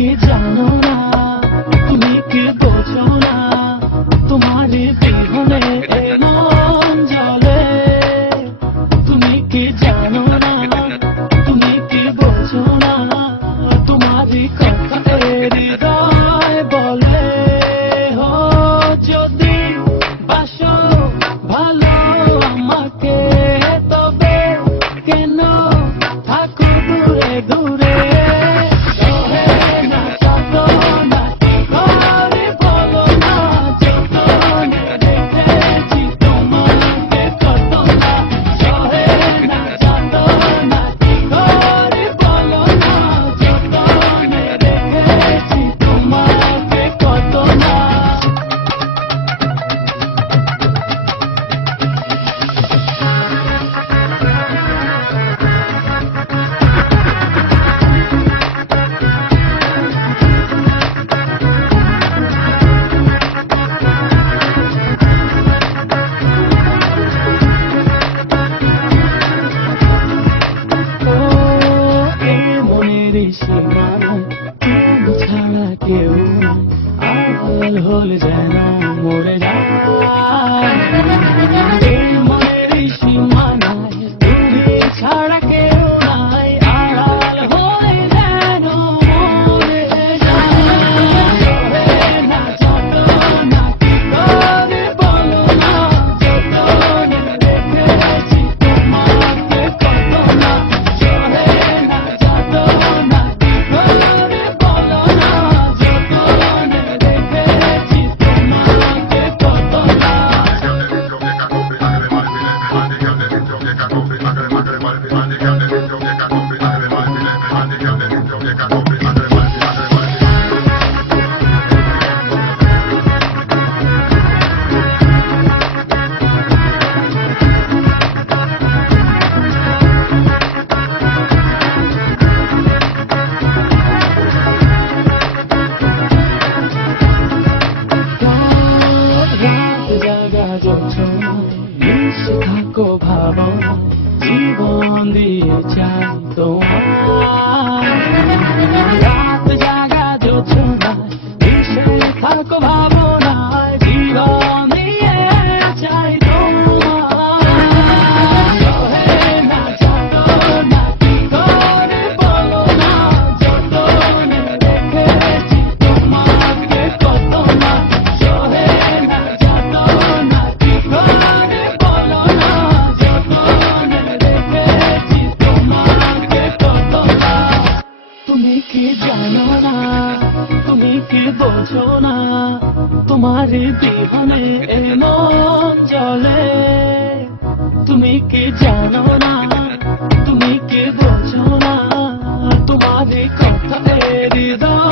কি জানো না, তুমি কি বোঝো না, তোমার বিহনে এ মন জ্বলে। তুমি কি জানো না, তুমি কি বোঝো না, তোমার কথা হৃদয় বলে। হো যদি বাসো ভালো আমাকে, তবে কেন থাকো দূরে দূরে। তুমি ছাড়া কেউ আড়াল হলে যেন মরে যায়। মনের সীমানায় তুমি ছাড়া কেউ নাই, আড়াল হলে যেন মরে যায়। না যত না কি করে বলো না, যতনে রেখেছি তোমাকে কত না। না যত না কি করে বলো না, যতনে রেখেছি তোমাকে কত না। থাকো ভাবনা, জীবন দিয়ে চাই তোমার। রাত জাগা যোছনা, মিশে থাকো ভাবনায়, জীবন দিয়ে চাই তোমার। না যত না কি করে বলো না, যতনে রেখেছি তোমাকে কত না। না যত না কি করে বলো না, যতনে রেখেছি তোমাকে কত না। তুমি কি জানো না, তুমি কি বোঝো না, তোমার বিহনে এ মন জ্বলে। তুমি কি জানো না, তুমি কি বোঝো না, তোমার কথা হৃদয়